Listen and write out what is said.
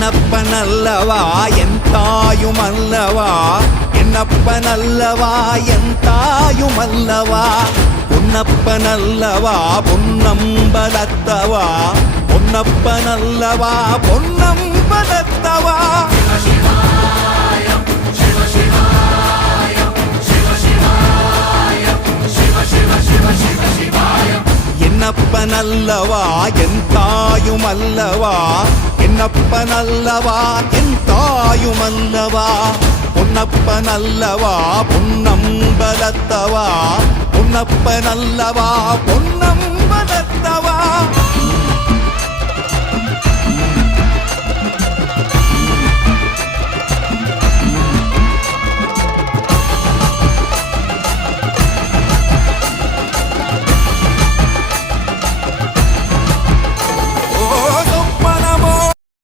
என்னப்பனல்லவா என் தாயுமல்லவா, என்னப்பனல்லவா என் தாயுமல்லவா, பொன்னப்பனல்லவா பொன்னம்பலத்தவா, பொன்னப்பனல்லவா பொன்னம்பலத்தவா. என்னப்பனல்லவா என் தாயுமல்லவா, என்னப்பனல்லவா என் தாயுமல்லவா, பொன்னப்பனல்லவா பொன்னம்பலத்தவா, பொன்னப்பனல்லவா பொன்னம்பலத்தவா.